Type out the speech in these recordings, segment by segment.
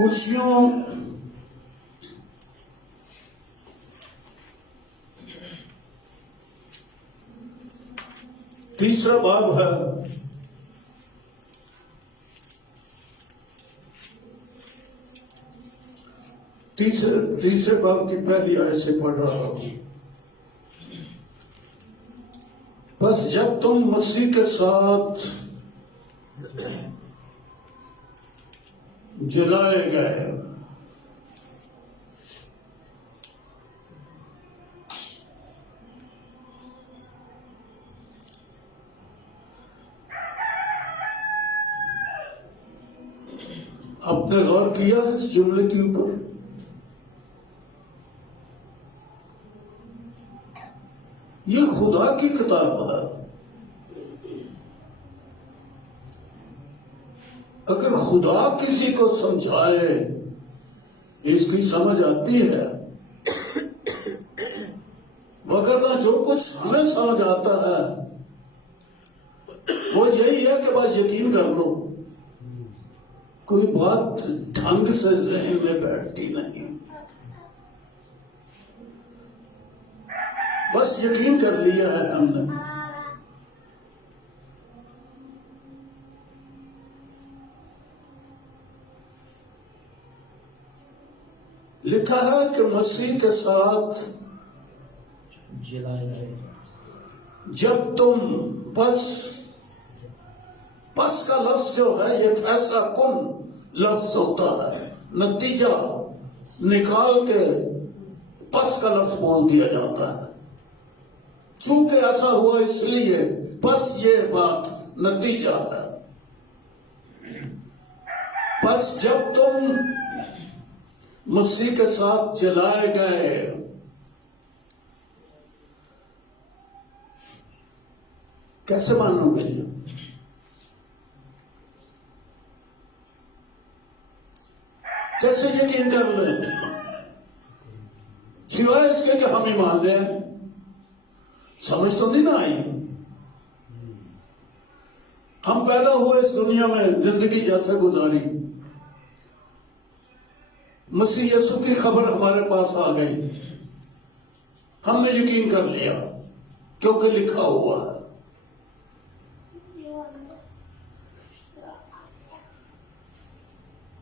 کرسیوں تیسرا باب ہے، تیسرے باب کی پہلی آیت سے پڑھ رہا ہوں۔ بس جب تم مسیح کے ساتھ جلائے گئے آپ نے غور کیا اس جملے کے اوپر؟ یہ خدا کی کتاب ہے۔ اگر خدا کسی کو سمجھائے، اس کی سمجھ آتی ہے، وگرنہ جو کچھ ہمیں سمجھ آتا ہے وہ یہی ہے کہ بس یقین کر لو، کوئی بات ڈھنگ سے ذہن میں بیٹھتی نہیں، بس یقین کر لیا ہے ہم نے۔ لکھا ہے کہ مسیح کے ساتھ جلائے گئے۔ جب تم بس کا لفظ جو ہے یہ فیصلہ کن لفظ ہوتا ہے، نتیجہ نکال کے پس کا لفظ بول دیا جاتا ہے۔ چونکہ ایسا ہوا اس لیے بس یہ بات نتیجہ ہے۔ بس جب تم مسیح کے ساتھ جلائے گئے، کیسے مانو گے یہ؟ کیسے یقین کر لیں؟ سوائے اس کے کہ ہم ہی مان لیں؟ سمجھ تو نہیں نہ آئی؟ ہم پیدا ہوئے اس دنیا میں، زندگی جیسے گزاری، مسیح یسوع کی خبر ہمارے پاس آ گئی، ہم نے یقین کر لیا کیونکہ لکھا ہوا ہے۔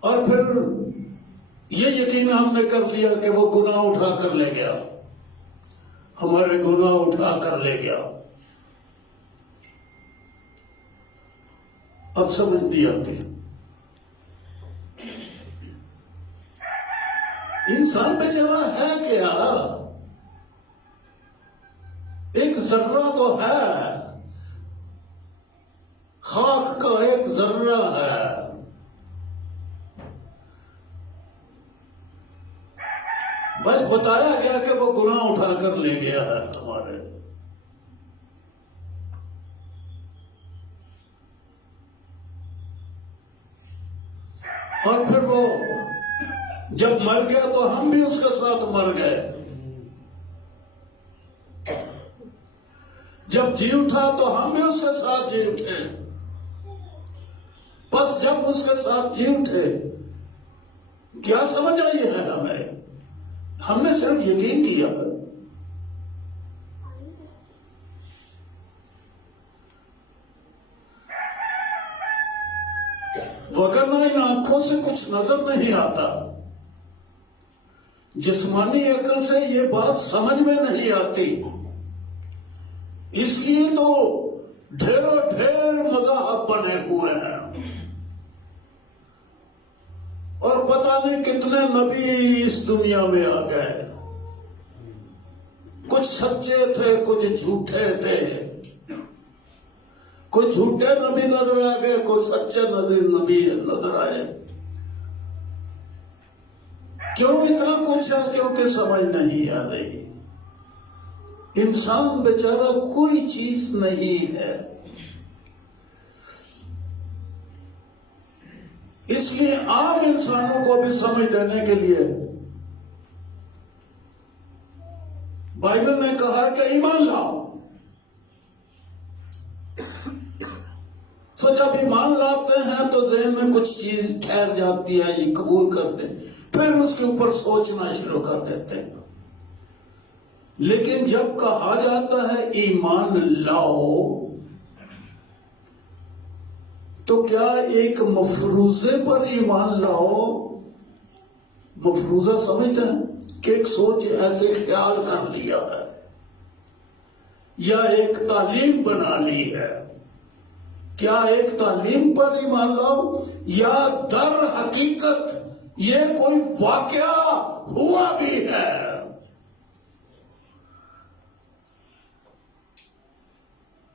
اور پھر یہ یقین ہم نے کر لیا کہ وہ گناہ اٹھا کر لے گیا، ہمارے گناہ اٹھا کر لے گیا۔ اب سمجھ نہیں آتی۔ انسان بیچارہ ہے کیا؟ ایک ذرہ تو ہے، خاک کا ایک ذرہ ہے، بس بتایا گیا کہ وہ گناہ اٹھا کر لے گیا ہے ہمارے۔ اور پھر وہ جب مر گیا تو ہم بھی اس کے ساتھ مر گئے، جب جی اٹھا تو ہم بھی اس کے ساتھ جی اٹھے۔ بس جب اس کے ساتھ جی اٹھے، کیا سمجھ آئی ہے ہمیں؟ ہم نے صرف یقین کیا ہے۔ وگرنہ ان آنکھوں سے کچھ نظر نہیں آتا، جسمانی عقل سے یہ بات سمجھ میں نہیں آتی، اس لیے تو ڈھیروں ڈھیر مذاہب بنے ہوئے ہیں، اور پتہ نہیں کتنے نبی اس دنیا میں آ گئے، کچھ سچے تھے کچھ جھوٹے تھے، کوئی جھوٹے نبی نظر آ گئے، کوئی سچے نبی نظر آئے۔ کیوں اتنا کچھ ہے؟ کیونکہ سمجھ نہیں آ رہی۔ انسان بیچارہ کوئی چیز نہیں ہے، اس لیے عام انسانوں کو بھی سمجھ دینے کے لیے بائبل نے کہا کہ ایمان لاؤ۔ سو جب ایمان لاتے ہیں تو ذہن میں کچھ چیز ٹھہر جاتی ہے، یہ قبول کرتے ہیں، پھر اس کے اوپر سوچنا شروع کر دیتے ہیں۔ لیکن جب کہا جاتا ہے ایمان لاؤ، تو کیا ایک مفروضے پر ایمان لاؤ؟ مفروضہ سمجھتے ہیں کہ ایک سوچ ایسے خیال کر لیا ہے یا ایک تعلیم بنا لی ہے؟ کیا ایک تعلیم پر ایمان لاؤ یا در حقیقت یہ کوئی واقعہ ہوا بھی ہے؟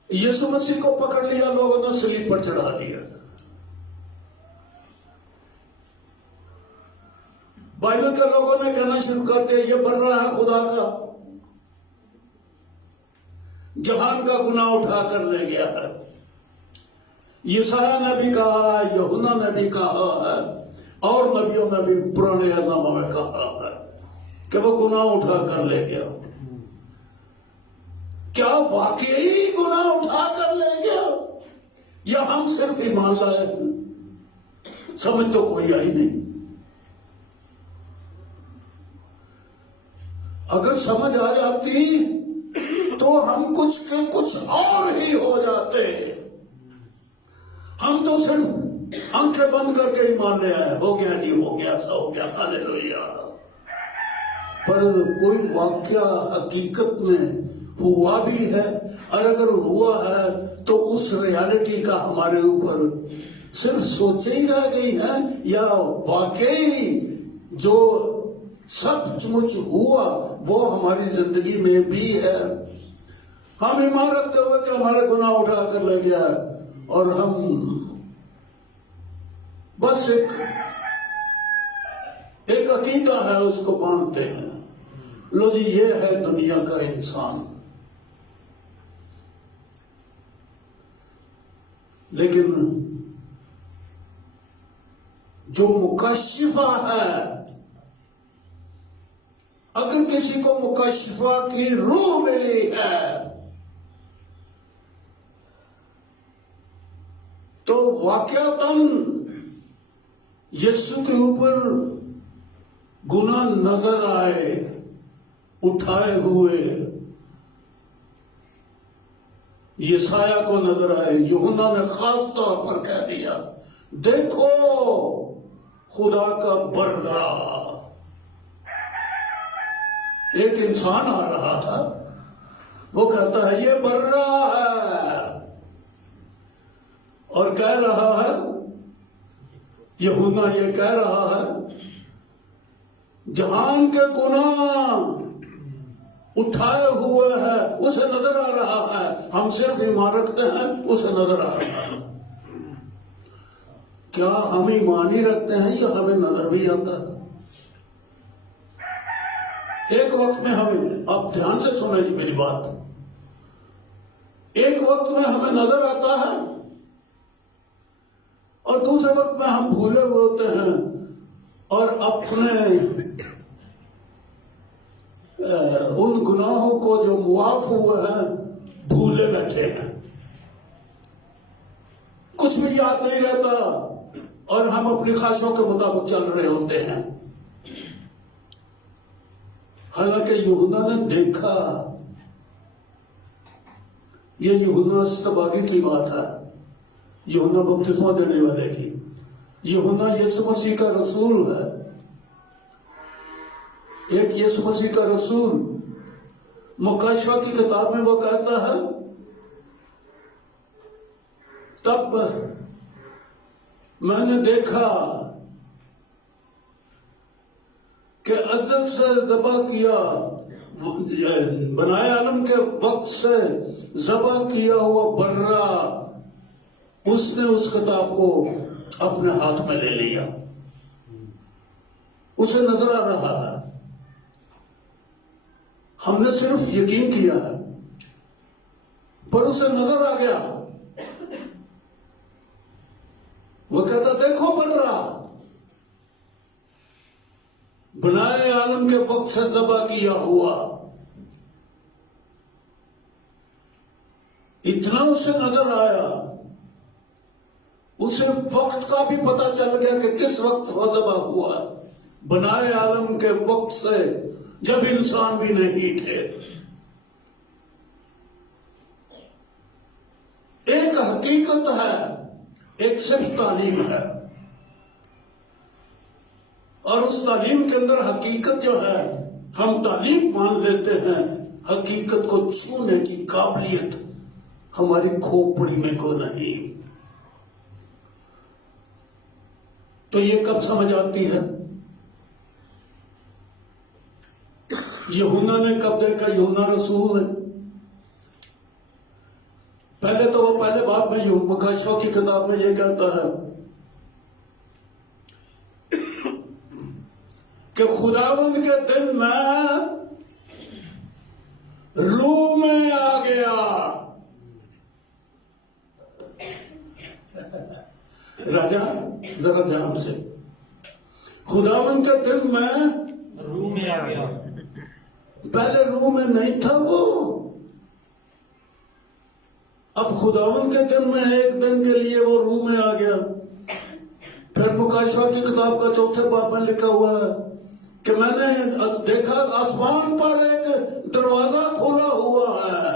یسوع مسیح کو پکڑ لیا لوگوں نے، صلیب پر چڑھا دیا۔ بائبل کے لوگوں نے کہنا شروع کر دیا یہ بن رہا ہے خدا کا، جہان کا گناہ اٹھا کر لے گیا ہے۔ یسایہ نے بھی کہا ہے، یوحنا نے بھی کہا ہے، اور نبیوں نے بھی پرانے ناموں میں کہا ہے کہ وہ گناہ اٹھا کر لے گیا۔ کیا واقعی گناہ اٹھا کر لے گیا یا ہم صرف ایمان لائے؟ سمجھ تو کوئی آئی نہیں۔ اگر سمجھ آ جاتی تو ہم کچھ کے کچھ اور ہی ہو جاتے۔ ہم تو صرف آنکھیں بند کر کے ایمان لے آئے، ہو گیا جی، ہو گیا، ایسا ہو گیا، ہاللیلویا۔ پر کوئی واقعہ حقیقت میں ہوا بھی ہے، اور اگر ہوا ہے تو اس ریالٹی کا ہمارے اوپر صرف سوچے ہی رہ گئی ہیں یا واقعی جو سچ مچ ہوا وہ ہماری زندگی میں بھی ہے؟ ہم ایمان رکھتے ہوئے کہ ہمارے گناہ اٹھا کر لے گیا اور ہم بس ایک عقیدہ ہے اس کو مانتے ہیں، لو جی یہ ہے دنیا کا انسان۔ لیکن جو مکشفہ ہے، اگر کسی کو مکشفہ کی روح ملی ہے تو واقعتاً یسوع کے اوپر گناہ نظر آئے اٹھائے ہوئے، یسایہ کو نظر آئے، یوحنا نے خاص طور پر کہہ دیا دیکھو خدا کا برا۔ ایک انسان آ رہا تھا، وہ کہتا ہے یہ بر رہا ہے، اور کہہ رہا ہے، یوحنا یہ کہہ رہا ہے جہان کے گناہ اٹھائے ہوئے ہیں، اسے نظر آ رہا ہے۔ ہم صرف ایمان رکھتے ہیں، اسے نظر آ رہا ہے۔ کیا ہم ایمان ہی رکھتے ہیں یا ہمیں نظر بھی آتا ہے؟ ایک وقت میں ہمیں، آپ دھیان سے سنیں گی میری بات، ایک وقت میں ہمیں نظر آتا ہے اور دوسرے وقت میں ہم بھولے ہوئے ہوتے ہیں اور اپنے ان گناہوں کو جو معاف ہوئے ہیں بھولے بیٹھے ہیں، کچھ بھی یاد نہیں رہتا اور ہم اپنی خواہشوں کے مطابق چل رہے ہوتے ہیں۔ حالانکہ یوحنا نے دیکھا، یہ یوحنا استباغی کی بات ہے، یوحنا بپتسمہ دینے والے کی۔ یوحنا یسوع مسیح کا رسول ہے، ایک یسوع مسیح کا رسول۔ مکاشفہ کی کتاب میں وہ کہتا ہے تب میں نے دیکھا کہ ازل سے ذبح کیا، بنائے عالم کے وقت سے ذبح کیا ہوا برا، اس نے اس کتاب کو اپنے ہاتھ میں لے لیا۔ اسے نظر آ رہا ہے، ہم نے صرف یقین کیا ہے، پر اسے نظر آ گیا۔ وہ کہتا دیکھو برا، بنائے عالم کے وقت سے ذبح کیا ہوا۔ اتنا اسے نظر آیا، اسے وقت کا بھی پتہ چل گیا کہ کس وقت وہ ذبح ہوا، بنائے عالم کے وقت سے جب انسان بھی نہیں تھے۔ ایک حقیقت ہے، ایک صرف تعلیم ہے، اور اس تعلیم کے اندر حقیقت جو ہے ہم تعلیم مان لیتے ہیں، حقیقت کو چھونے کی قابلیت ہماری کھوپڑی میں کو نہیں۔ تو یہ کب سمجھ آتی ہے؟ یوحنا نے کب دیکھا؟ یوحنا رسول نے پہلے تو وہ پہلے باب میں مکاشفہ کی کتاب میں یہ کہتا ہے کہ خداوند کے دن میں روح میں آ گیا۔ راجا ذرا دھیان سے، خداوند کے دن میں روح میں آ گیا۔ پہلے روح میں نہیں تھا وہ، اب خداوند کے دن میں ایک دن کے لیے وہ روح میں آ گیا۔ پھر مکاشفہ کی کتاب کا چوتھے باب میں لکھا ہوا ہے کہ میں نے دیکھا آسمان پر ایک دروازہ کھولا ہوا ہے۔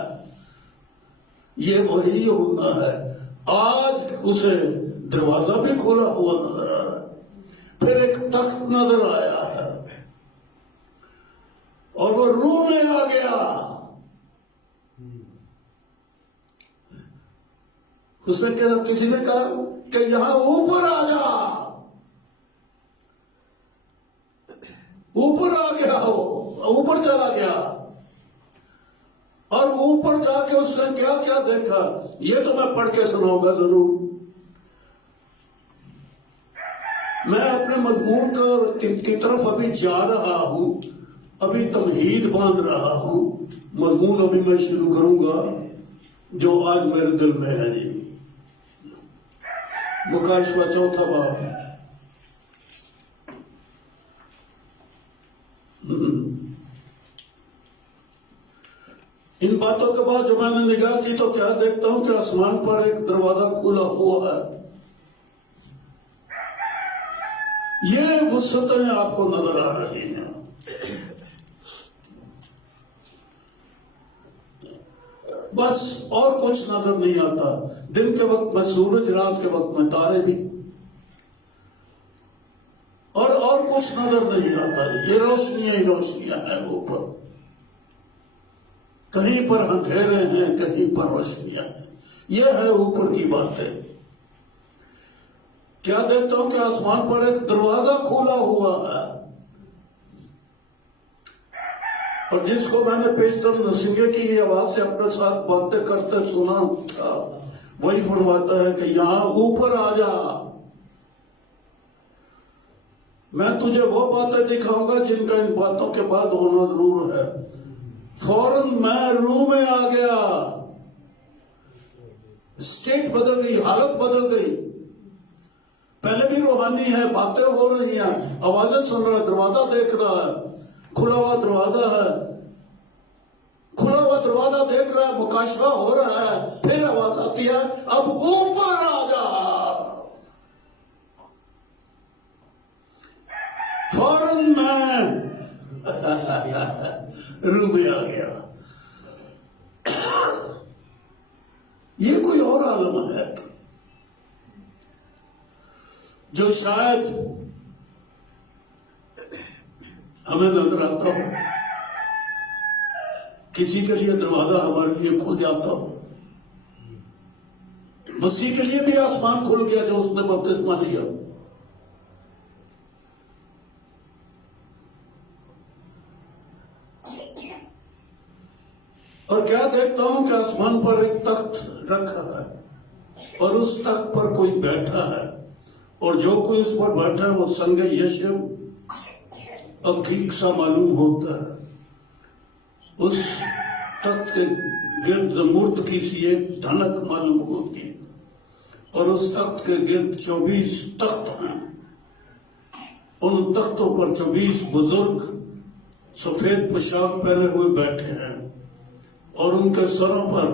یہ وہی یوحنا ہے، آج اسے دروازہ بھی کھولا ہوا نظر آ رہا ہے۔ پھر ایک تخت نظر آیا ہے اور وہ روح میں آ گیا۔ اس نے کہا، کسی نے کہا کہ یہاں اوپر آ جا، اوپر آ گیا، وہ اوپر چلا گیا، اور اوپر جا کے اس نے کیا کیا دیکھا یہ تو میں پڑھ کے سناؤں گا ضرور۔ میں اپنے مضمون کی طرف ابھی جا رہا ہوں، ابھی تمہید باندھ رہا ہوں، مضمون ابھی میں شروع کروں گا جو آج میرے دل میں ہے۔ جی مکاشفہ چوتھا باب، ان باتوں کے بعد جو میں نے نگاہ کی تو کیا دیکھتا ہوں کہ آسمان پر ایک دروازہ کھلا ہوا ہے۔ یہ وسعتیں آپ کو نظر آ رہی ہیں۔ بس اور کچھ نظر نہیں آتا۔ دن کے وقت میں سورج، رات کے وقت میں تارے بھی، اور کچھ نظر نہیں آتا۔ یہ روشنیاں ہی روشنیاں ہیں اوپر، کہیں پر اندھیرے ہیں، کہیں پر روشنیاں ہیں۔ یہ ہے اوپر کی باتیں۔ کیا دیکھتا ہوں کہ آسمان پر ایک دروازہ کھولا ہوا ہے، اور جس کو میں نے پیشتر نسنگے کی آواز سے اپنے ساتھ باتیں کرتے سنا تھا، وہی فرماتا ہے کہ یہاں اوپر آ جا، میں تجھے وہ باتیں دکھاؤں گا جن کا ان باتوں کے بعد ہونا ضرور ہے۔ فوراً میں روح میں آ گیا، اسٹیٹ بدل گئی، حالت بدل گئی۔ پہلے بھی روحانی ہے، باتیں ہو رہی ہیں، آوازیں سن رہا ہے، دروازہ دیکھ رہا ہے، کھلا ہوا دروازہ ہے، کھلا ہوا دروازہ دیکھ رہا ہے، مکاشفہ ہو رہا ہے۔ پھر آواز آتی ہے، اب اوپر آ جا۔ فوراً میں روح میں آ گیا۔ یہ کوئی اور عالم ہے جو شاید ہمیں نظر آتا ہو، کسی کے لیے دروازہ ہمارے لیے کھل جاتا ہو۔ مسیح کے لیے بھی آسمان کھل گیا جو اس نے بپتسمہ لیا۔ اور کیا دیکھتا ہوں کہ آسمان پر ایک تخت رکھا ہے، اور اس تخت پر کوئی بیٹھا ہے، اور جو کوئی اس پر بیٹھا ہے وہ سنگ یشب عقیق سا معلوم ہوتا ہے۔ اس تخت کے گرد زمرد کی سی ایک دھنک معلوم ہوتی ہے، اور اس تخت کے گرد 24 تخت ہیں۔ ان تختوں پر 24 بزرگ سفید پوشاک پہنے ہوئے بیٹھے ہیں، اور ان کے سروں پر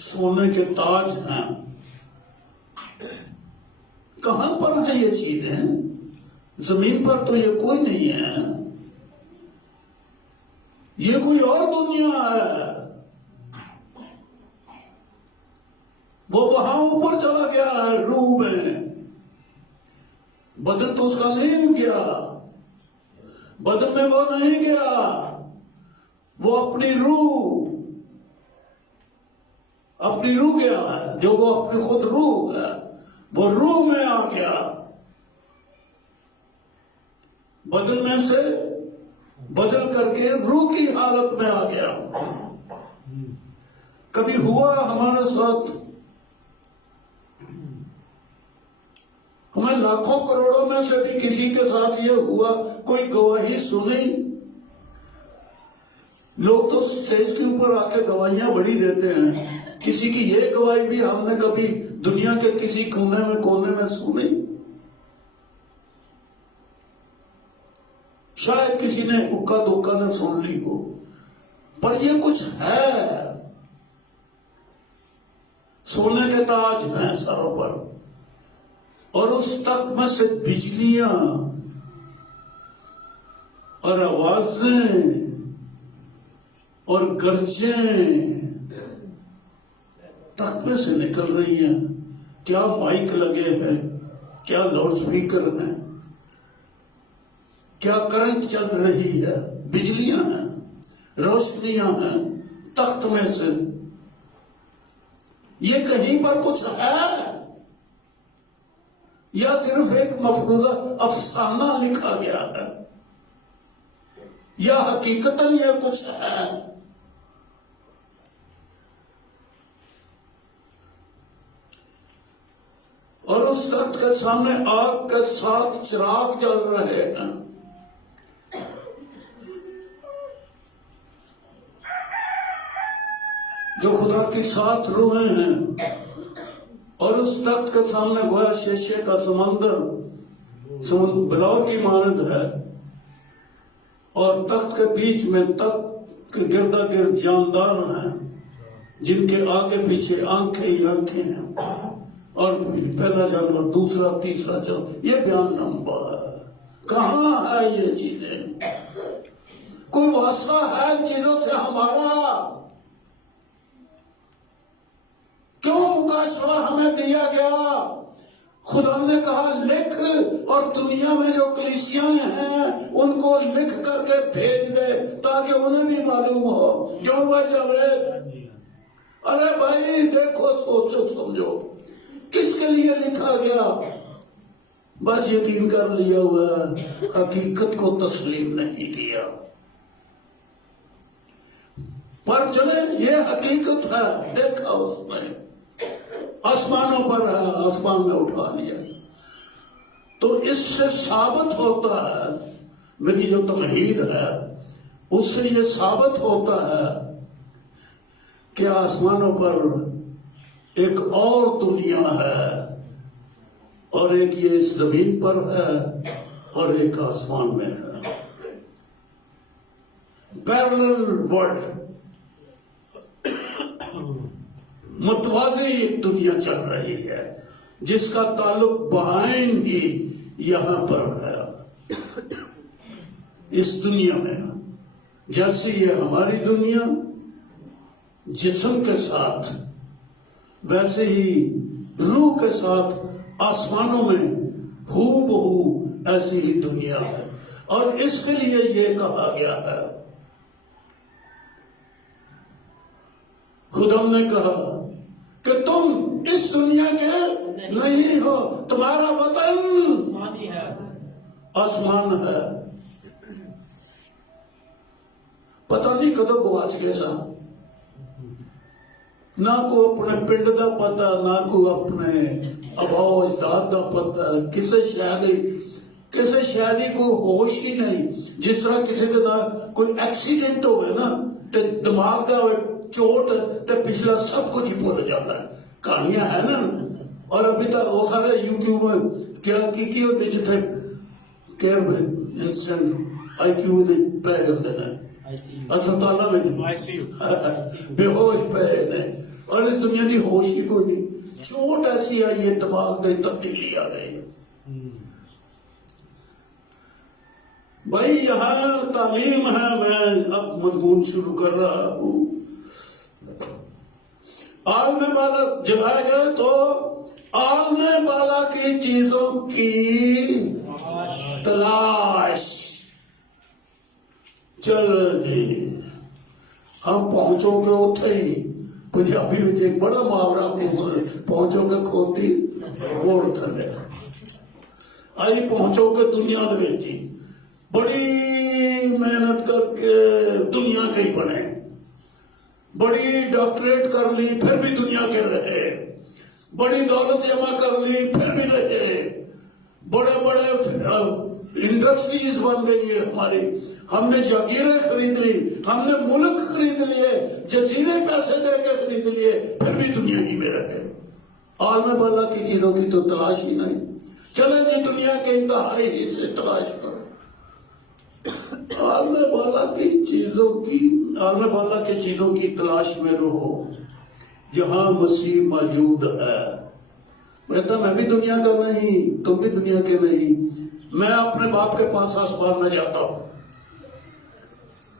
سونے کے تاج ہیں۔ کہاں پر ہیں یہ چیزیں؟ زمین پر تو یہ کوئی نہیں ہے، یہ کوئی اور دنیا ہے۔ وہ وہاں اوپر چلا گیا ہے روح میں، بدن تو اس کا نہیں گیا، بدن میں وہ نہیں گیا، وہ اپنی روح گیا ہے، جو وہ اپنی خود روح ہے، وہ روح میں آ گیا، بدن میں سے بدل کر کے روح کی حالت میں آ گیا۔ کبھی ہوا ہمارے ساتھ، ہمیں لاکھوں کروڑوں میں سے بھی کسی کے ساتھ یہ ہوا، کوئی گواہی سنی؟ لوگ تو اسٹیج کے اوپر آ کے گواہیاں بڑی دیتے ہیں، کسی کی یہ گواہی بھی ہم نے کبھی دنیا کے کسی کونے میں سنی؟ شاید کسی نے اکا دکا نے سن لی ہو، پر یہ کچھ ہے۔ سونے کے تاج ہیں سروں پر، اور اس تخت میں سے بجلیاں اور آوازیں اور گرجیں تخت میں سے نکل رہی ہیں۔ کیا مائک لگے ہیں، کیا لاؤڈ سپیکر ہیں، کیا کرنٹ چل رہی ہے، بجلیاں ہیں، روشنیاں ہیں تخت میں سے۔ یہ کہیں پر کچھ ہے یا صرف ایک مفروضہ افسانہ لکھا گیا ہے، یا حقیقتاً یہ کچھ ہے؟ اور اس تخت کے سامنے آگ کے 7 چراغ جل رہے ہیں۔ جو خدا کی 7 روحیں ہیں، اور اس تخت کے سامنے گویا شیشے کا سمندر بلاؤ کی مانند ہے، اور تخت کے بیچ میں تخت کے گردا گرد جاندار ہیں، جن کے آگے پیچھے آنکھیں ہی آنکھیں ہیں، اور پہلا جانور، دوسرا، تیسرا، چوتھا۔ یہ بیان لمبا ہے، کہاں ہے یہ چیزیں؟ کوئی واسطہ ہے ان چیزوں سے ہمارا؟ کیوں مکاشفہ ہمیں دیا گیا؟ خدا نے کہا لکھ، اور دنیا میں جو کلیسیاں ہیں ان کو لکھ کر کے بھیج دے تاکہ انہیں بھی معلوم ہو۔ جو بھائی جاوید، ارے بھائی دیکھو، سوچو سمجھو، کس کے لیے لکھا گیا؟ بس یقین کر لیا ہوا ہے، حقیقت کو تسلیم نہیں کیا۔ پر چلے یہ حقیقت ہے، دیکھا اس میں، آسمانوں پر ہے، آسمان میں اٹھا لیا۔ تو اس سے ثابت ہوتا ہے، میری جو تمہید ہے اس سے یہ ثابت ہوتا ہے کہ آسمانوں پر ایک اور دنیا ہے، اور ایک یہ اس زمین پر ہے، اور ایک آسمان میں ہے۔ پیرلل ورلڈ، متوازی ایک دنیا چل رہی ہے، جس کا تعلق بہائن ہی یہاں پر ہے، اس دنیا میں۔ جیسے یہ ہماری دنیا جسم کے ساتھ، ویسے ہی روح کے ساتھ آسمانوں میں ہو بہو ایسی ہی دنیا ہے، اور اس کے لیے یہ کہا گیا ہے، خدا نے کہا کہ تم اس دنیا کے نہیں ہو، تمہارا وطن آسمان ہے۔ پتہ نہیں کدو گواچ گئے سا، نہ کو اپنے پنڈ دا پتا، نہ کو اپنے اباؤ اجداد دا پتا، کسی شہری کو ہوش ہی نہیں۔ جس طرح کسی کے نہ کوئی ایکسیڈنٹ ہوئے نا، تے دماغ دا چوٹ تے پچھلا سب کچھ ہی بھول جاتا ہے، کہانیاں ہیں نا۔ اور ابھی تک وہ سارے یوٹیوب میں کیا کی ہوتی جتنے کیئر میں انسٹنٹ آئی کیو دے پہ ہوتے ہیں، اسپتالوں میں بے ہوش پہ نے، اور اس دنیا کی ہوش ہی کوئی نہیں۔ چوٹ ایسی آئی ہے، دماغ میں تبدیلی آ گئی۔ بھائی یہاں تعلیم ہے، میں اب مضمون شروع کر رہا ہوں۔ عالم بالا جلائے گئے تو عالم بالا کی چیزوں کی تلاش چل گئی۔ ہم پہنچو گے اتھے ہی، پنجابی میں ایک بڑا محاورہ پہنچو گے کھوتی ووڑ تھلے، آئی پہنچو گے دنیا دے وچ ہی، بڑی محنت کر کے دنیا کے ہی بنے، بڑی ڈاکٹریٹ کر لی پھر بھی دنیا کے رہے، بڑی دولت جمع کر لی پھر بھی رہے، بڑے بڑے انڈسٹریز بن گئی ہے ہماری، ہم نے جاگیریں خرید لی، ہم نے ملک خرید لیے، جزیرے پیسے دے کے خرید لیے، پھر بھی دنیا ہی میں رہے۔ عالم بالا کی چیزوں کی تو تلاش ہی نہیں۔ چلے جی دنیا کے انتہائی حصے تلاش کرو، عالم بالا کی چیزوں کی تلاش میں رہو جہاں مسیح موجود ہے۔ کہتا میں بھی دنیا کا نہیں، تم بھی دنیا کے نہیں، میں اپنے باپ کے پاس آسمان میں جاتا ہوں،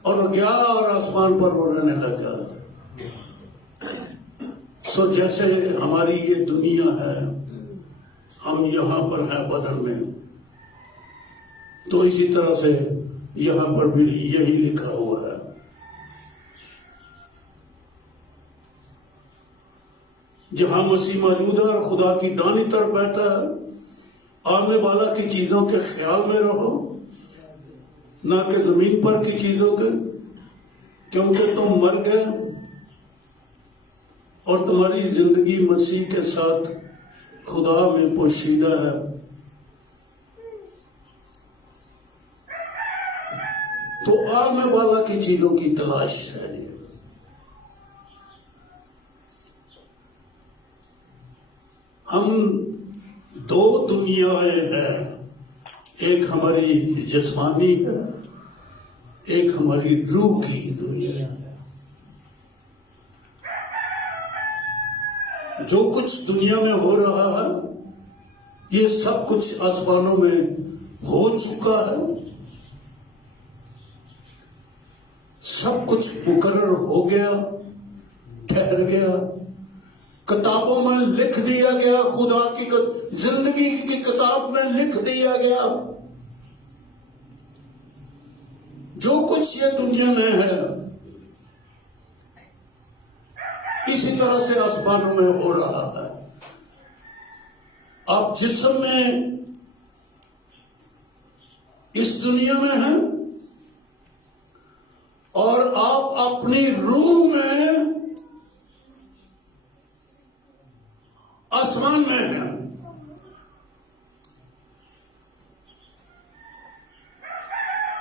اور گیا اور آسمان پر وہ رہنے لگا۔ سو جیسے ہماری یہ دنیا ہے، ہم یہاں پر ہیں بدن میں، تو اسی طرح سے یہاں پر بھی یہی لکھا ہوا ہے۔ جہاں مسیح موجود ہے اور خدا کی دانی طرف بیٹھا ہے، عالم بالا کی چیزوں کے خیال میں رہو، نہ کہ زمین پر کی چیزوں کے، کیونکہ تم مر گئے اور تمہاری زندگی مسیح کے ساتھ خدا میں پوشیدہ ہے۔ تو عالم بالا کی چیزوں کی تلاش ہے۔ ہم دو دنیایں ہیں، ایک ہماری جسمانی ہے، ایک ہماری روح کی دنیا ہے۔ جو کچھ دنیا میں ہو رہا ہے یہ سب کچھ آسمانوں میں ہو چکا ہے، سب کچھ مقرر ہو گیا، ٹھہر گیا، کتابوں میں لکھ دیا گیا، خدا کی زندگی کی کتاب میں لکھ دیا گیا۔ جو کچھ یہ دنیا میں ہے اسی طرح سے آسمانوں میں ہو رہا ہے۔ آپ جسم میں اس دنیا میں ہیں اور آپ اپنی روح میں آسمان میں ہیں۔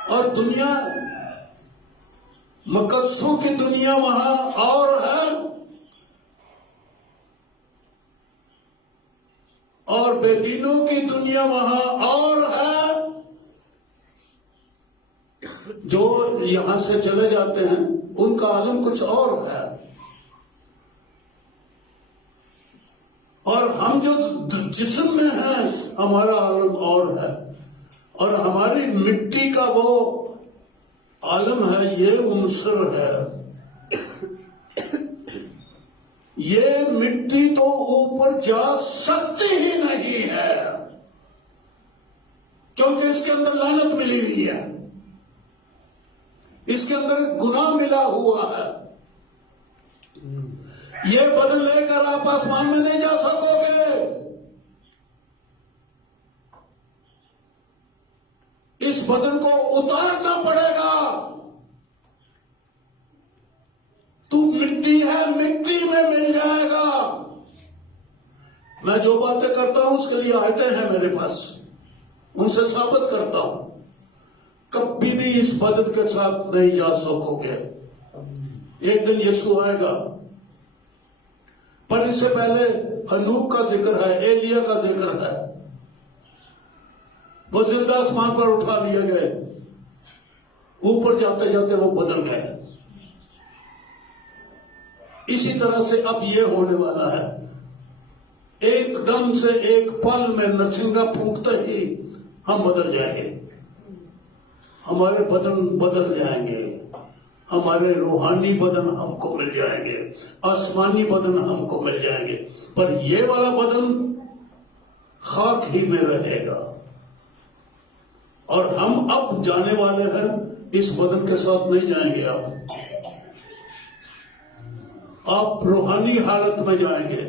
اور دنیا مقدسوں کی دنیا وہاں اور ہے، اور بے دینوں کی دنیا وہاں اور ہے۔ جو یہاں سے چلے جاتے ہیں ان کا عالم کچھ اور ہے، اور ہم جو جسم میں ہیں ہمارا عالم اور ہے، اور ہماری مٹی کا وہ عالم ہے، یہ عنصر ہے۔ یہ مٹی تو اوپر جا سکتی ہی نہیں ہے، کیونکہ اس کے اندر لعنت ملی ہوئی ہے، اس کے اندر گناہ ملا ہوا ہے۔ یہ بدن لے کر آپ آسمان میں نہیں جا سکو گے، اس بدن کو اتارنا پڑے گا۔ تو مٹی ہے، مٹی میں مل جائے گا۔ میں جو باتیں کرتا ہوں اس کے لیے آیتیں ہیں میرے پاس، ان سے ثابت کرتا ہوں۔ کبھی بھی اس بدن کے ساتھ نہیں جا سکو گے۔ ایک دن یسوع آئے گا، پر اس سے پہلے ہنوک کا ذکر ہے، ایلیا کا ذکر ہے، وہ زندہ آسمان پر اٹھا لیے گئے، اوپر جاتے جاتے وہ بدل گئے۔ اسی طرح سے اب یہ ہونے والا ہے، ایک دم سے ایک پل میں نرسنگا پھونکتے ہی ہم بدل جائیں گے، ہمارے بدن بدل جائیں گے، ہمارے روحانی بدن ہم کو مل جائیں گے، آسمانی بدن ہم کو مل جائیں گے، پر یہ والا بدن خاک ہی میں رہے گا۔ اور ہم اب جانے والے ہیں، اس بدن کے ساتھ نہیں جائیں گے، آپ روحانی حالت میں جائیں گے،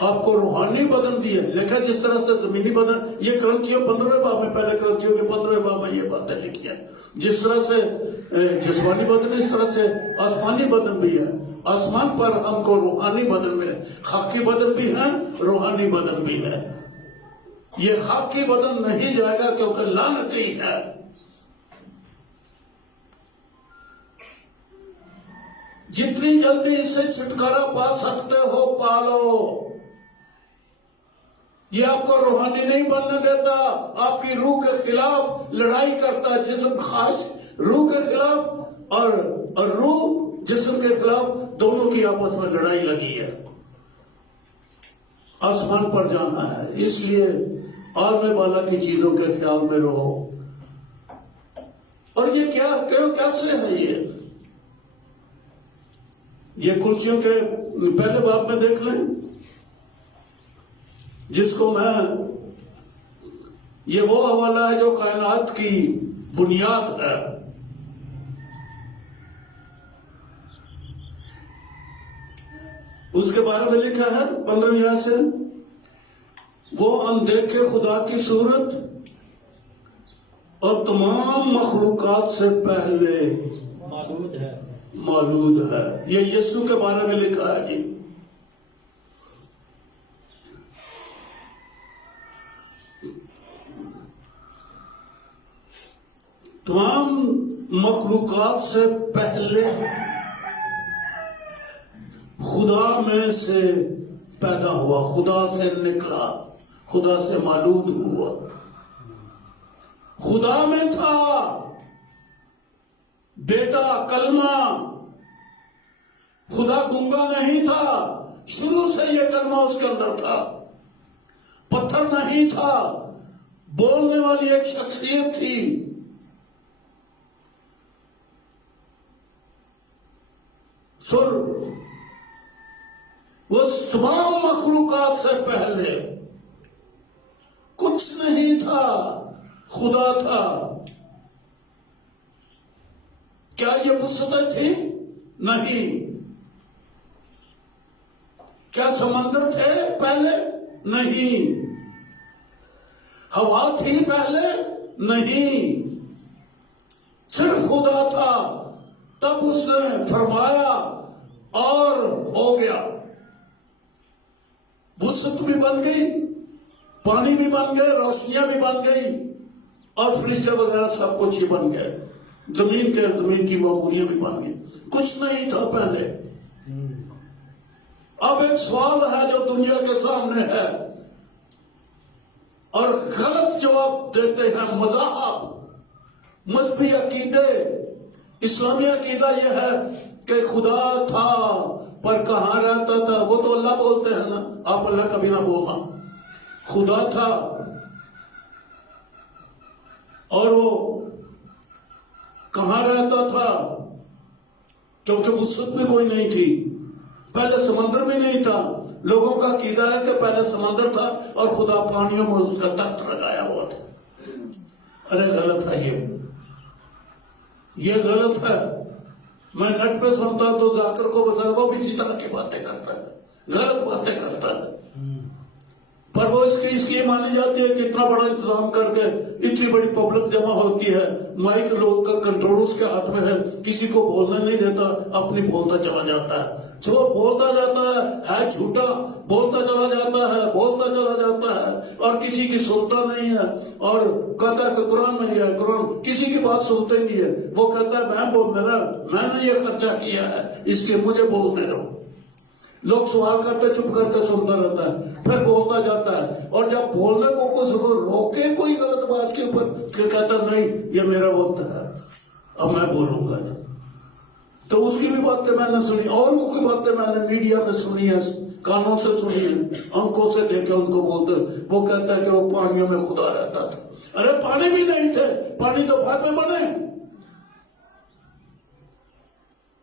آپ کو روحانی بدن دیے لیکن جس طرح سے زمینی بدن، یہ کرنتھیوں 15 باب میں، پہلے کرنتھیوں کے 15 باب میں یہ باتیں لکھی ہیں، جس طرح سے جسمانی بدن اس طرح سے آسمانی بدن بھی ہے، آسمان پر ہم کو روحانی بدن ملے، خاکی بدن بھی ہے، روحانی بدن بھی ہے۔ یہ خاکی بدن نہیں جائے گا کیونکہ لعنتی ہے۔ جتنی جلدی اس سے چھٹکارا پا سکتے ہو پالو۔ یہ آپ کو روحانی نہیں بننے دیتا، آپ کی روح کے خلاف لڑائی کرتا ہے، جسم خواہش روح کے خلاف اور روح جسم کے خلاف، دونوں کی آپس میں لڑائی لگی ہے۔ آسمان پر جانا ہے، اس لیے آنے والا کی چیزوں کے خیال میں رہو۔ اور یہ کیسے ہے؟ یہ کلسیوں کے پہلے باب میں دیکھ لیں، جس کو یہ وہ حوالہ ہے جو کائنات کی بنیاد ہے۔ اس کے بارے میں لکھا ہے 15 آیت سے، وہ اندیکھے خدا کی صورت اور تمام مخلوقات سے پہلے موجود ہے۔ یہ یسوع کے بارے میں لکھا ہے جی۔ تمام مخلوقات سے پہلے خدا میں سے پیدا ہوا، خدا سے نکلا، خدا سے مولود ہوا، خدا میں تھا، بیٹا کلمہ، خدا گنگا نہیں تھا، شروع سے یہ کلمہ اس کے اندر تھا، پتھر نہیں تھا، بولنے والی ایک شخصیت تھی، سر وہ تمام مخلوقات سے پہلے کچھ نہیں تھا، خدا تھا۔ کیا یہ وسعتیں تھی؟ نہیں۔ کیا سمندر تھے پہلے؟ نہیں۔ ہوا تھی پہلے؟ نہیں۔ صرف خدا تھا۔ تب اس نے فرمایا اور ہو گیا، وسعت بھی بن گئی، پانی بھی بن گئے، روشنیاں بھی بن گئی، اور فرشتے وغیرہ سب کچھ ہی بن گئے، زمین کی معمولیاں بھی بن گئی، کچھ نہیں تھا پہلے۔ اب ایک سوال ہے جو دنیا کے سامنے ہے، اور غلط جواب دیتے ہیں مذاہب، مذہبی عقیدے۔ اسلامی عقیدہ یہ ہے کہ خدا تھا پر کہاں رہتا تھا؟ وہ تو اللہ بولتے ہیں نا، آپ اللہ کبھی نہ بولنا۔ خدا تھا اور وہ کہاں رہتا تھا؟ کیونکہ وسعت میں کوئی نہیں تھی، پہلے سمندر بھی نہیں تھا۔ لوگوں کا عقیدہ ہے کہ پہلے سمندر تھا اور خدا پانیوں میں اس کا تخت لگایا ہوا تھا۔ ارے غلط ہے، یہ غلط ہے۔ میں نیٹ پہ سنتا تو ذاکر کو بتا، وہ بھی اسی طرح کی باتیں کرتا ہے، غلط باتیں کرتا ہے، پر وہ اس کی مانی جاتی ہے کہ اتنا بڑا انتظام کر کے اتنی بڑی پبلک جمع ہوتی ہے، مائک لوگ کا کنٹرول اس کے ہاتھ میں ہے، کسی کو بولنے نہیں دیتا، اپنی بولتا چلا جاتا ہے، جو بولتا جاتا ہے جھوٹا، بولتا چلا جاتا ہے اور کسی کی سنتا نہیں ہے، اور کہتا ہے کہ قرآن میں ہے، قرآن کسی کی بات سنتے نہیں ہے، وہ کہتا ہے میں نے یہ خرچہ کیا ہے اس لیے مجھے بولنے دو۔ لوگ سوال کرتے چپ کر کے سنتا رہتا ہے، پھر بولتا جاتا ہے، اور جب بولنے کو کچھ روکے کوئی غلط بات کے اوپر، پھر کہتا نہیں یہ میرا وقت ہے اب میں بولوں گا۔ تو اس کی بھی باتیں میں نے سنی، اور کوئی باتیں میں نے میڈیا میں سنی ہے، کانوں سے سنیے، آنکھوں سے دیکھے ان کو بولتے، وہ کہتا ہے کہ وہ پانیوں میں خدا رہتا تھا۔ ارے پانی بھی نہیں تھے، پانی تو بعد میں بنے،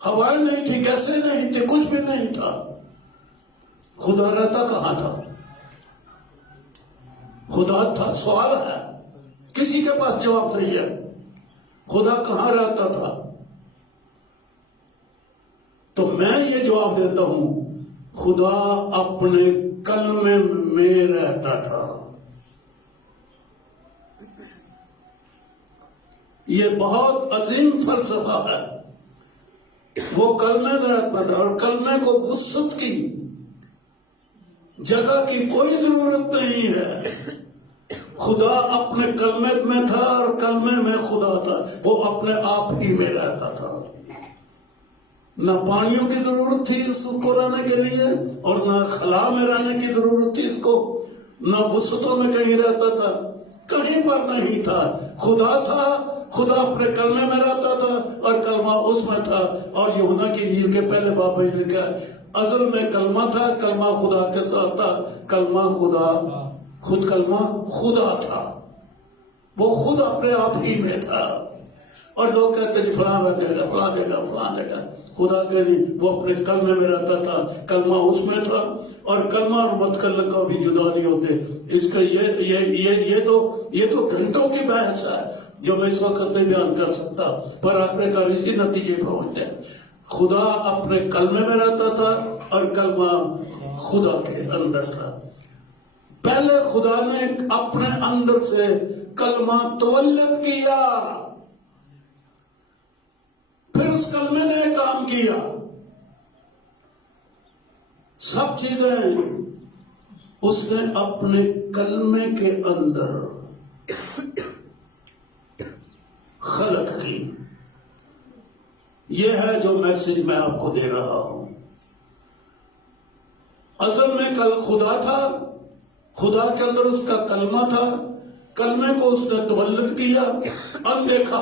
ہوائیں نہیں تھی، گیسیں نہیں تھی، کچھ بھی نہیں تھا، خدا رہتا کہاں تھا؟ خدا تھا، سوال ہے، کسی کے پاس جواب نہیں ہے، خدا کہاں رہتا تھا؟ تو میں یہ جواب دیتا ہوں، خدا اپنے کلمے میں رہتا تھا۔ یہ بہت عظیم فلسفہ ہے، وہ کلمے میں رہتا تھا، اور کلمے کو وسعت کی، جگہ کی کوئی ضرورت نہیں ہے، خدا اپنے کلمے میں تھا اور کلمے میں خدا تھا، وہ اپنے آپ ہی میں رہتا تھا۔ نہ پانیوں کی ضرورت تھی اس کو رہنے کے لیے، اور نہ خلا میں رہنے کی ضرورت تھی اس کو، نہ وسعتوں میں کہیں رہتا تھا، کہیں پر نہیں تھا، خدا تھا، خدا اپنے کلمے میں رہتا تھا اور کلمہ اس میں تھا۔ اور یوحنا کی انجیل کے پہلے باب میں لکھا ہے، ازل میں کلمہ تھا، کلمہ خدا کے ساتھ تھا، کلمہ خدا، خود کلمہ خدا تھا، وہ خود اپنے آپ ہی میں تھا۔ اور لوگ کہتے ہیں فلاں رہ گا، فلاں دے گا، فلاں دے گا، خدا کہ نہیں، وہ اپنے کلمے میں رہتا تھا، کلمہ اس میں تھا، اور کلمہ اور متکلم کا بھی جدا نہیں ہوتے۔ اس کا یہ تو گھنٹوں کی بحث ہے جو میں اس وقت نہیں بیان کر سکتا، پر آخر کار اسی نتیجے پر پہنچتے ہیں، خدا اپنے کلمے میں رہتا تھا اور کلمہ خدا کے اندر تھا۔ پہلے خدا نے اپنے اندر سے کلمہ تولد کیا، پھر اس کلمے نے کام کیا، سب چیزیں اس نے اپنے کلمے کے اندر خلق کی۔ یہ ہے جو میسج میں آپ کو دے رہا ہوں۔ ازل میں کل خدا تھا، خدا کے اندر اس کا کلمہ تھا، کلمے کو اس نے تولد کیا، اندیکھا،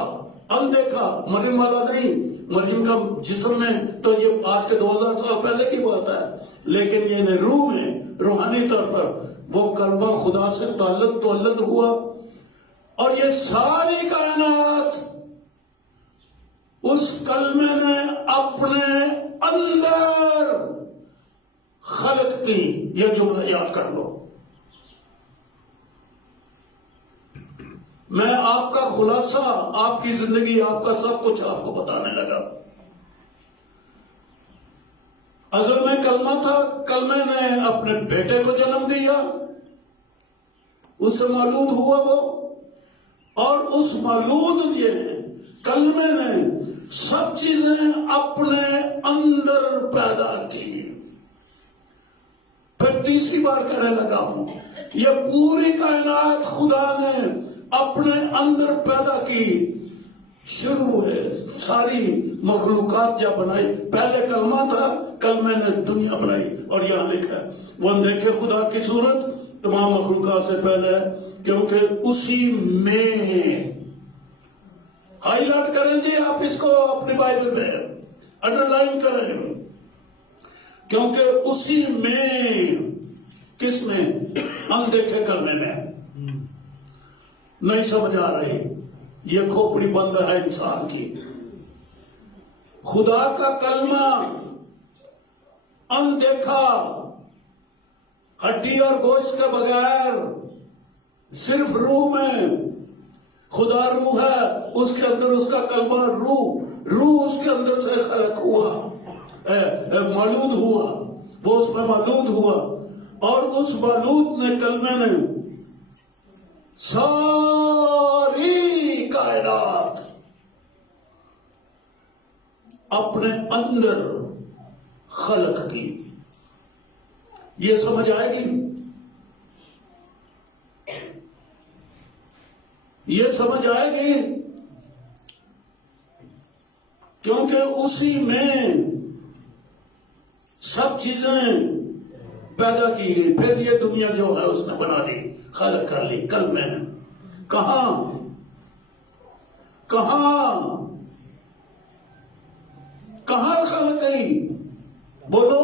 مریم والا نہیں، مریم کا جسم میں تو یہ آج کے 2000 سال پہلے کی بات ہے، لیکن یہ روح میں، روحانی طور پر وہ کلمہ خدا سے تولد ہوا، اور یہ ساری کائنات اس کلمے نے اپنے اندر خلق کی۔ یہ جملہ یاد کر لو۔ میں آپ کا خلاصہ، آپ کی زندگی، آپ کا سب کچھ آپ کو بتانے لگا۔ ازل میں کلمہ تھا، کلمے نے اپنے بیٹے کو جنم دیا، اس سے مولود ہوا وہ، اور اس مولود یہ کلمے نے سب چیزیں اپنے اندر پیدا کی۔ پھر تیسری بار کہنے لگا ہوں، یہ پوری کائنات خدا نے اپنے اندر پیدا کی۔ شروع ہے ساری مخلوقات جب بنائی، پہلے کلمہ تھا، کلمے نے دنیا بنائی، اور یہاں لکھا ہے وہ دیکھے خدا کی صورت تمام مخلوقات سے پہلے ہے، کیونکہ اسی میں، ہائی لائٹ کریں جی آپ اس کو اپنی بائبل میں، انڈر لائن کریں، کیونکہ اسی میں، کس میں؟ اندیکھے کرنے میں۔ نہیں سمجھ آ رہی، یہ کھوپڑی بند ہے انسان کی۔ خدا کا کلمہ اندیکھا، ہڈی اور گوشت کے بغیر، صرف روح میں، خدا روح ہے، اس کے اندر اس کا کلمہ روح اس کے اندر سے خلق ہوا، مولود ہوا، وہ اس میں مولود ہوا، اور اس مولود نے، کلمے نے، ساری کائنات اپنے اندر خلق کی۔ یہ سمجھ آئے گی؟ یہ سمجھ آئے گی؟ کیونکہ اسی میں سب چیزیں پیدا کی گئی، پھر یہ دنیا جو ہے اس نے بنا دی، خلق کر لی کلمے میں۔ کہاں خلق گئی؟ بولو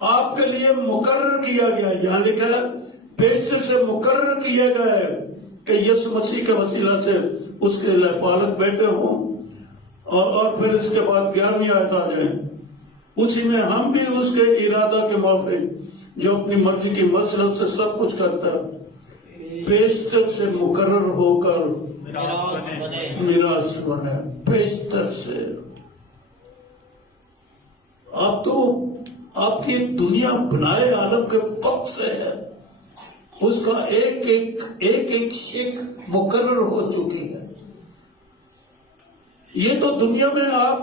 آپ کے لیے مقرر کیا گیا، یہاں لکھا ہے پیشتر سے مقرر کیے گئے کہ یسوع مسیح کے وسیلہ سے اس کے لیے پالک بیٹے ہوں۔ اور پھر اس کے بعد 11ویں آیت آ جائے، اسی میں ہم بھی اس کے ارادہ کے موافق جو اپنی مرضی کی مسلط سے سب کچھ کرتا ہے، پیشتر سے مقرر ہو کر میراث بنے۔ پیشتر سے آپ کی ایک دنیا بنائے عالم کے وقت سے ہے، اس کا ایک شک مقرر ہو چکی ہے۔ یہ تو دنیا میں آپ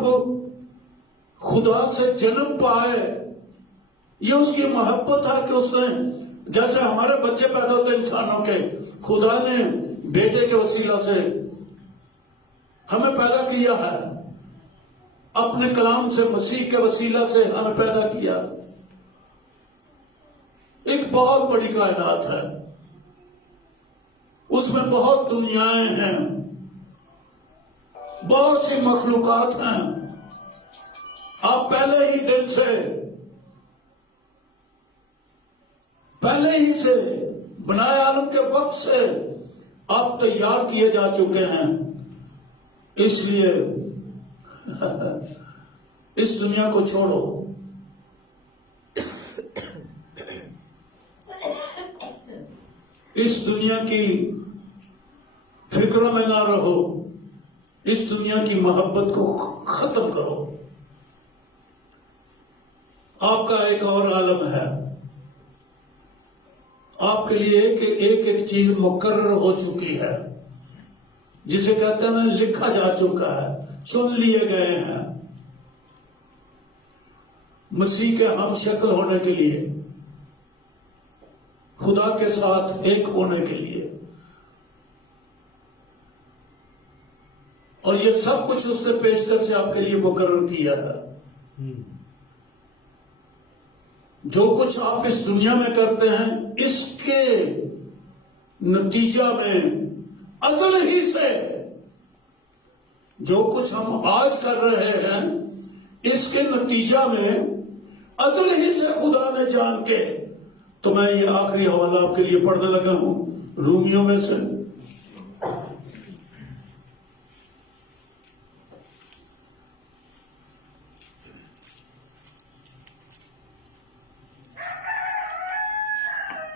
خدا سے جنم پائے، یہ اس کی محبت ہے کہ اس نے، جیسے ہمارے بچے پیدا ہوتے انسانوں کے، خدا نے بیٹے کے وسیلہ سے ہمیں پیدا کیا ہے، اپنے کلام سے، مسیح کے وسیلہ سے ہمیں پیدا کیا۔ ایک بہت بڑی کائنات ہے، اس میں بہت دنیایں ہیں، بہت سی مخلوقات ہیں۔ آپ پہلے ہی سے بنائے عالم کے وقت سے آپ تیار کیے جا چکے ہیں۔ اس لیے اس دنیا کو چھوڑو، اس دنیا کی فکر میں نہ رہو، اس دنیا کی محبت کو ختم کرو۔ آپ کا ایک اور عالم ہے، آپ کے لیے ایک چیز مقرر ہو چکی ہے، جسے کہتے ہیں لکھا جا چکا ہے، چن لیے گئے ہیں مسیح کے ہم شکل ہونے کے لیے، خدا کے ساتھ ایک ہونے کے لیے۔ اور یہ سب کچھ اس نے پیشتر سے آپ کے لیے مقرر کیا ہے۔ جو کچھ آپ اس دنیا میں کرتے ہیں، اس کے نتیجہ میں ازل ہی سے جو کچھ ہم آج کر رہے ہیں، اس کے نتیجہ میں ازل ہی سے خدا نے جان کے، تو میں یہ آخری حوالہ آپ کے لیے پڑھنے لگا ہوں رومیوں میں سے،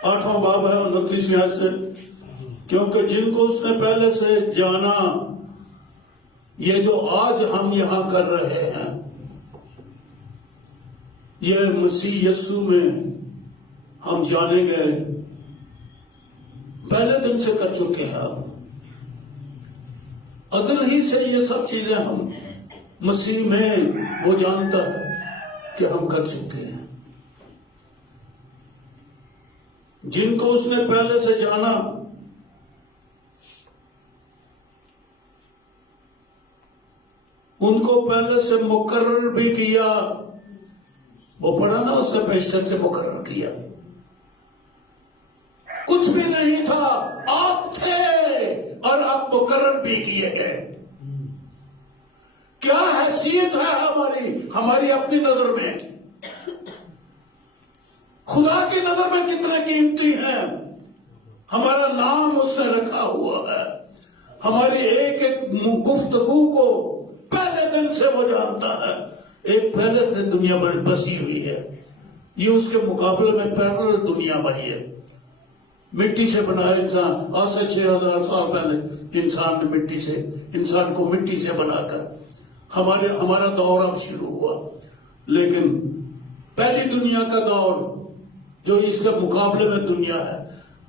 آٹھواں باب ہے 29ویں آیت سے، کیونکہ جن کو اس نے پہلے سے جانا، یہ جو آج ہم یہاں کر رہے ہیں، یہ مسیح یسوع میں ہم جانے گئے، پہلے دن سے کر چکے ہیں۔ ازل ہی سے یہ سب چیزیں ہم مسیح میں، وہ جانتا ہے کہ ہم کر چکے ہیں۔ جن کو اس نے پہلے سے جانا، ان کو پہلے سے مقرر بھی کیا۔ وہ پڑھا نا، اس نے پیشتر سے مقرر کیا۔ کچھ بھی نہیں تھا، آپ تھے اور آپ مقرر بھی کیے گئے۔ کیا حیثیت ہے ہماری اپنی نظر میں، خدا کی نظر میں کتنے قیمتی ہیں۔ ہمارا نام اس نے رکھا ہوا ہے، ہماری ایک گفتگو کو پہلے دن سے وہ جانتا ہے، ایک پہلے سے دنیا میں بسی ہوئی ہے، یہ اس کے مقابلے میں پیرل دنیا بنی ہے۔ مٹی سے بنایا انسان، آج سے 6000 سال پہلے انسان کو مٹی سے بنا کر ہمارا دور اب شروع ہوا، لیکن پہلی دنیا کا دور جو اس کے مقابلے میں دنیا ہے،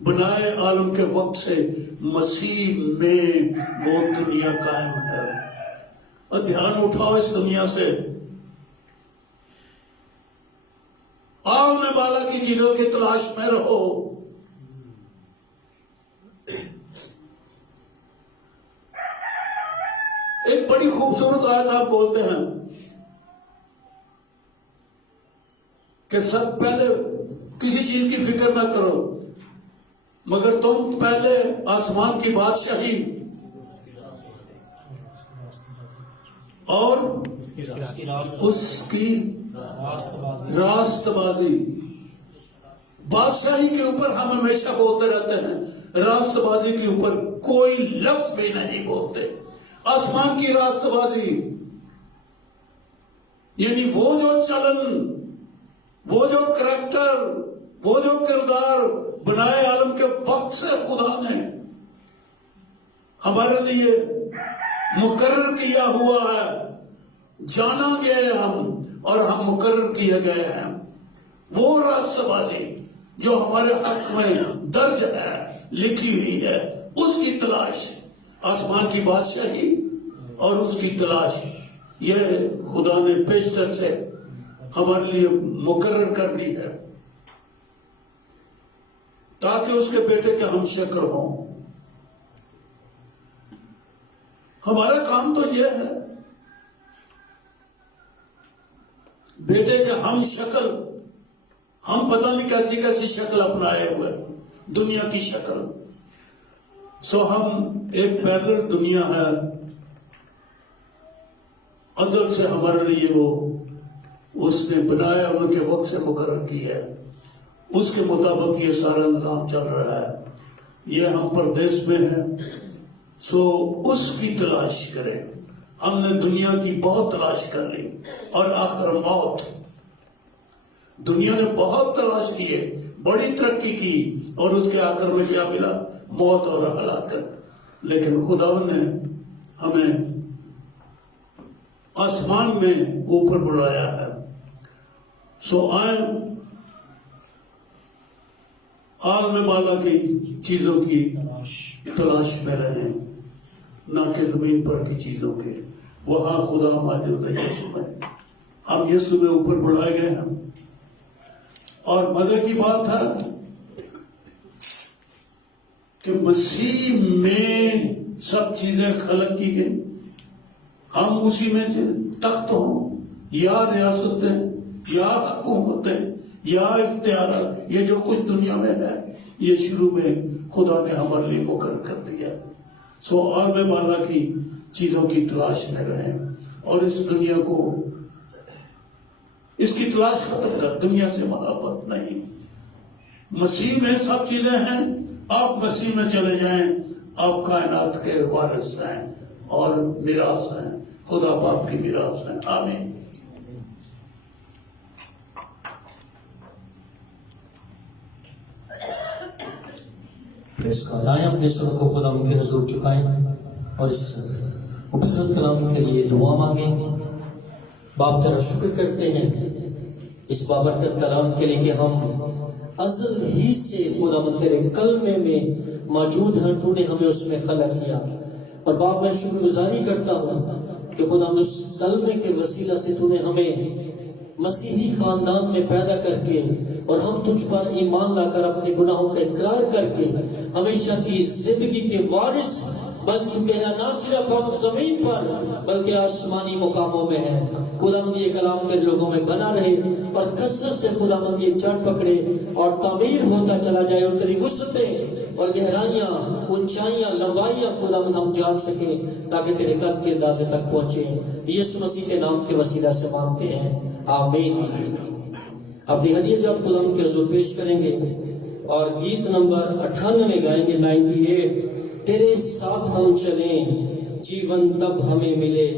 بنائے عالم کے وقت سے مسیح میں وہ دنیا قائم ہے۔ اور دھیان اٹھاؤ اس دنیا سے، آنے والا کی چیزوں کی تلاش میں رہو۔ ایک بڑی خوبصورت آیت آپ بولتے ہیں کہ سب پہلے کسی چیز کی فکر نہ کرو، مگر تم پہلے آسمان کی بادشاہی اور اس کی راست بازی. بادشاہی کے اوپر ہم ہمیشہ بولتے رہتے ہیں، راست بازی کے اوپر کوئی لفظ بھی نہیں بولتے. آسمان کی راست بازی یعنی وہ جو چلن، وہ جو کریکٹر، وہ جو کردار بنائے عالم کے وقت سے خدا نے ہمارے لیے مقرر کیا ہوا ہے. جانا گئے ہم اور ہم مقرر کیے گئے ہیں. وہ راست بازی جو ہمارے حق میں درج ہے، لکھی ہوئی ہے، اس کی تلاش، آسمان کی بادشاہی اور اس کی تلاش، یہ خدا نے پیشتر سے ہمارے لیے مقرر کر دی ہے تاکہ اس کے بیٹے کے ہم شکل ہوں. ہمارا کام تو یہ ہے بیٹے کے ہم شکل. ہم پتہ نہیں کیسی کیسی شکل اپنائے ہوئے، دنیا کی شکل. سو ہم ایک پیرلل دنیا ہے، ازل سے ہمارے لیے وہ اس نے بنایا، ان کے وقت سے مقرر کی ہے. اس کے مطابق یہ سارا نظام چل رہا ہے. یہ ہم پردیس میں ہیں، سو اس کی تلاش کریں. ہم نے دنیا کی بہت تلاش کر لی اور آخر موت. دنیا نے بہت تلاش کیے، بڑی ترقی کی، اور اس کے آخر میں کیا ملا؟ موت اور ہلاکت. لیکن خداوند نے ہمیں آسمان میں اوپر بلایا ہے. سو آئیں عالم بالا کی چیزوں کی تلاش میں رہیں، نہ کہ زمین پر کی چیزوں کے. وہاں خدا موجود ہے یسوع میں. ہم یسوع میں اوپر بلائے گئے ہیں. اور مزے کی بات ہے کہ مسیح میں سب چیزیں خلق کی گئی. ہم اسی میں تخت ہوں یا ریاستیں یا حکومتیں یا اختیارات، یہ جو کچھ دنیا میں ہے یہ شروع میں خدا نے ہمارے لیے مقرر کر دیا. سو عالم بالا کی چیزوں کی تلاش میں رہیں اور اس دنیا کو، اس کی تلاش ختم کر. دنیا سے محبت نہیں. مسیح میں سب چیزیں ہیں. آپ مسیح میں چلے جائیں، آپ کائنات کے وارث ہیں اور میراث ہیں، خدا باپ کی میراث ہیں. آمین. آئیں اپنے سر کو خدا ان کے حضور چکائیں اور اس خوبصورت کلام کے لیے دعا مانگیں. باپ تیرا شکر کرتے ہیں اس بابرکت کلام کے لیے کہ ہم ازل ہی سے خدا من تیرے کلمے میں موجود ہیں. تو نے ہمیں اس میں خلق کیا. اور باپ میں شکر گزاری کرتا ہوں کہ خدا اس کلمے کے وسیلہ سے تو نے ہمیں مسیحی خاندان میں پیدا کر کے اور ہم تجھ پر ایمان لا کر اپنے گناہوں کا اقرار کر کے ہمیشہ کی زندگی کے وارث بن چکے ہیں. نہ صرف ہم زمین پر بلکہ آسمانی مقاموں میں ہیں. خداوند یہ کلام تیرے لوگوں میں بنا رہے اور کثرت سے خداوند یہ چڑھ پکڑے اور تعمیر ہوتا چلا جائے اور تیری وسعتیں اور گہرائیاں، اونچائیاں، لمبائیاں خداوند ہم جان سکیں تاکہ تیرے قد کے اندازے تک پہنچیں. یسوع مسیح کے نام کے وسیلہ سے مانگتے ہیں، آمین. اپنی ہدیہ جات خداوند کے حضور پیش کریں گے اور گیت نمبر 98 گائیں گے، 98. تیرے ساتھ ہم چلیں، جیون تب ہمیں ملے،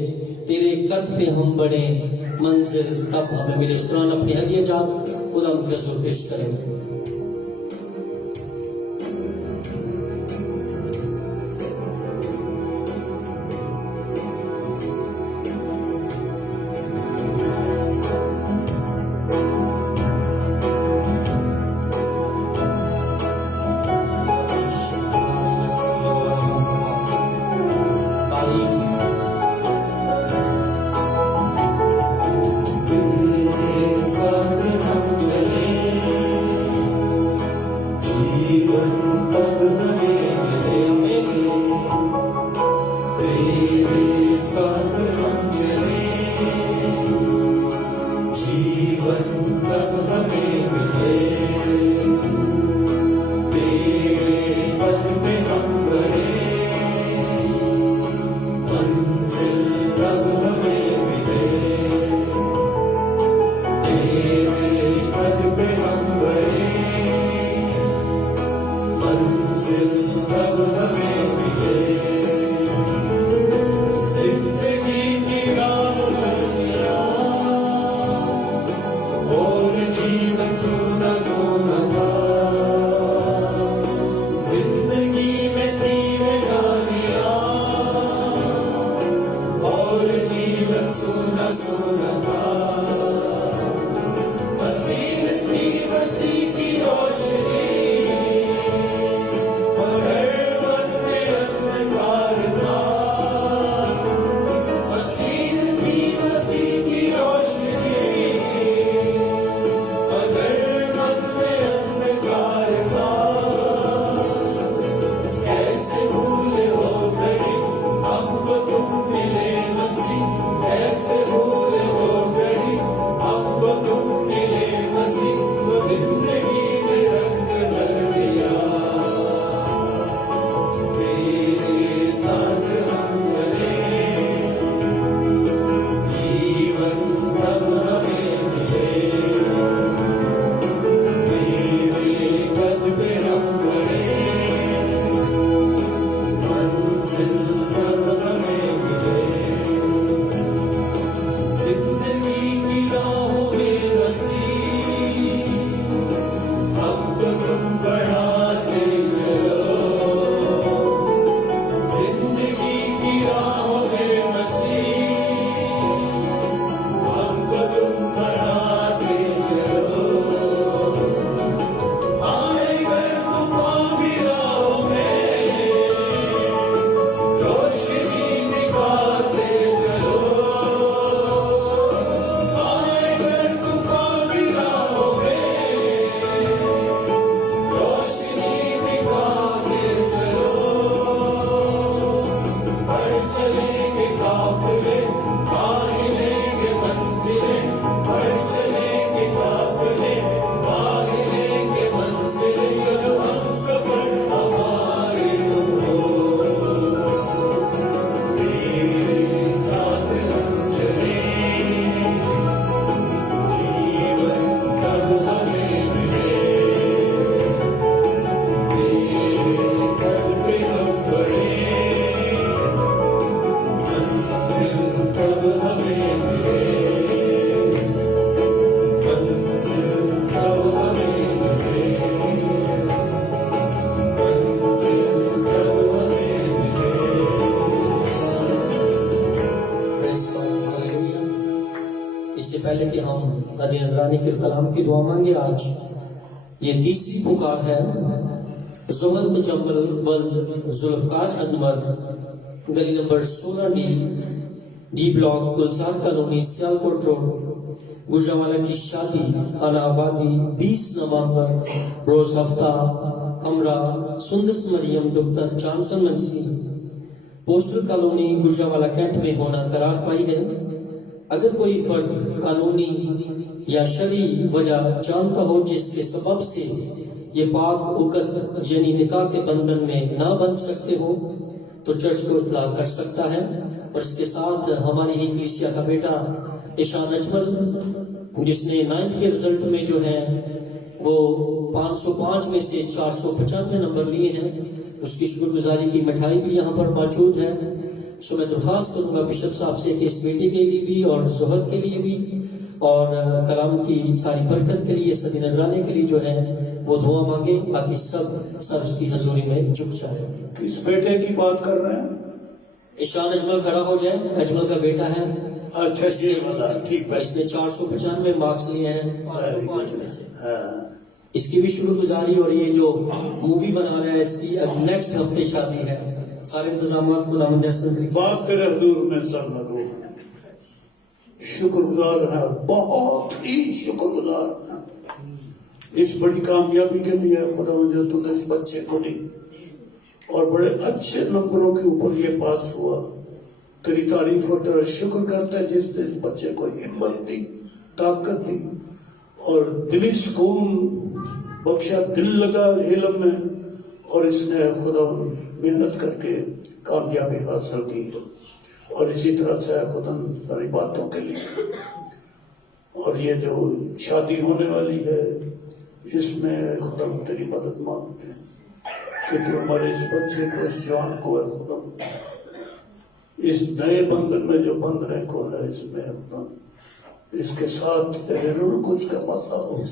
تیرے قد پہ ہم بڑھے، منزل تب ہمیں ملے. اس دوران اپنی ہدیہ جات خداوند کے حضور پیش کریں گے. ندی نذرانی کے کلام کی دعا مانگے. آج یہ تیسری پکار ہے. زہد مجمل ولد ذوالفقار انور, گلی نمبر 16 ڈی بلاک, گلزار کالونی, سیالکوٹ روڈ, گجرانوالہ کی شادی خانہ آبادی 20 نومبر روز ہفتہ امرا سندس مریم دختر Johnson Munsi, postal colony Gujranwala cantt میں ہونا قرار پائی ہے. اگر کوئی فرد قانونی یا شرعی وجہ جانتا ہو جس کے سبب سے یہ پاک عقد یعنی نکاح کے بندھن میں نہ بن سکتے ہو تو چرچ کو اطلاع کر سکتا ہے. اور اس کے ساتھ ہماری ہی کلیسیا کا بیٹا ایشان اجمل, جس نے 9th کے رزلٹ میں جو ہے وہ 505 میں سے 495 نمبر لیے ہیں, اس کی شکر گزاری کی مٹھائی بھی یہاں پر موجود ہے. سو میں درخواست کروں گا بشپ صاحب سے کہ اس بیٹے کے لیے بھی اور زہد کے لیے بھی اور کلام کی ساری برکت کے لیے, صدی نذرانے کے لیے جو ہے وہ دعا مانگے. باقی سب اس کی حضوری میں جھک جائے. کس بیٹے کی بات کر رہے ہیں؟ ایشان اجمل کھڑا ہو جائے. اجمل کا بیٹا ہے. اچھا ٹھیک ہے. اس نے 495 مارکس لیے ہیں 505 میں سے. اس کی بھی شکر گزاری. اور یہ جو مووی بنا رہا ہے اس کی نیکسٹ ہفتے شادی ہے. سارے انتظامات خداوند احسن بات کرے حضور میں سب لگو شکر گزار ہے, بہت ہی شکر گزار ہے اس بڑی کامیابی کے لیے خداوند جو تو نے اس بچے کو دی اور بڑے اچھے نمبروں کے اوپر یہ پاس ہوا. تیری تعریف اور تیرا شکر کرتا ہے جس نے اس بچے کو ہمت دی, طاقت دی اور دلی سکون بخشا, دل لگا علم میں, اور اس نے خدا محنت کر کے کامیابی حاصل کی. اور اسی طرح سے خدا ساری باتوں کے لیے. اور یہ جو شادی ہونے والی ہے اس میں خدا تیری مدد مانگتے ہیں کہ جو ہمارے اس بچے کو, اس جوان کو ہے خدا, اس نئے بندھن میں جو بندھنے کو ہے اس میں خدا اس کے ساتھ تیرے روح کو اس کا مسا ہو,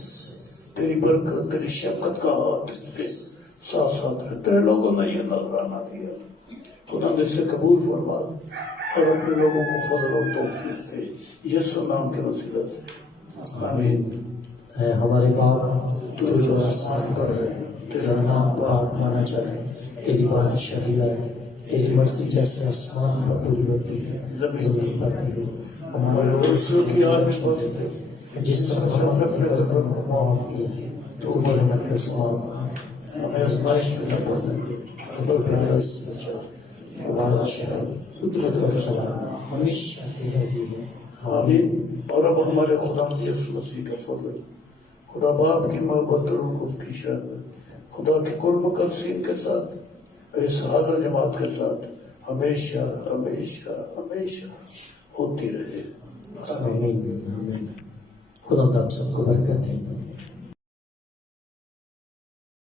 تیری برکت تیری شفقت کا ہاتھ اس کے ساتھ ساتھ ہے. تیرے لوگوں نے یہ نذرانہ دیا خدا نے اسے قبول فرما اور اپنے لوگوں کو فضل اور توفیق دے یسوع نام کے وسیلہ سے آمین. اے ہمارے باپ تو جو آسمان پر ہے, تیرا نام پاک مانا جائے, تیری بادشاہی آئے, تیری مرضی جیسے آسمان پر پوری ہوتی ہے زمین پر بھی ہو. ہمارے روزوں کی آج پر جس طرح ہم اپنے قسم کو معاف کیا ہے تو انہیں ہمیں قرض معاف کر, ہمیں آزمائش میں نہ پڑنے دے, ہمیں پیارا سے بچا. ہمارا شہر قدرت اور جلال ہمیشہ تیرے ہے. آمین. اور اب ہمارے خدا یسوع مسیح کا فضل, خدا باپ کی محبت اور اس کی شہادت خدا کی کل مقدسین کے ساتھ اس حاضر جماعت کے ساتھ ہمیشہ ہمیشہ ہمیشہ ہوتی رہے. آمین. آمین. خدا آپ سب کو برکت دے.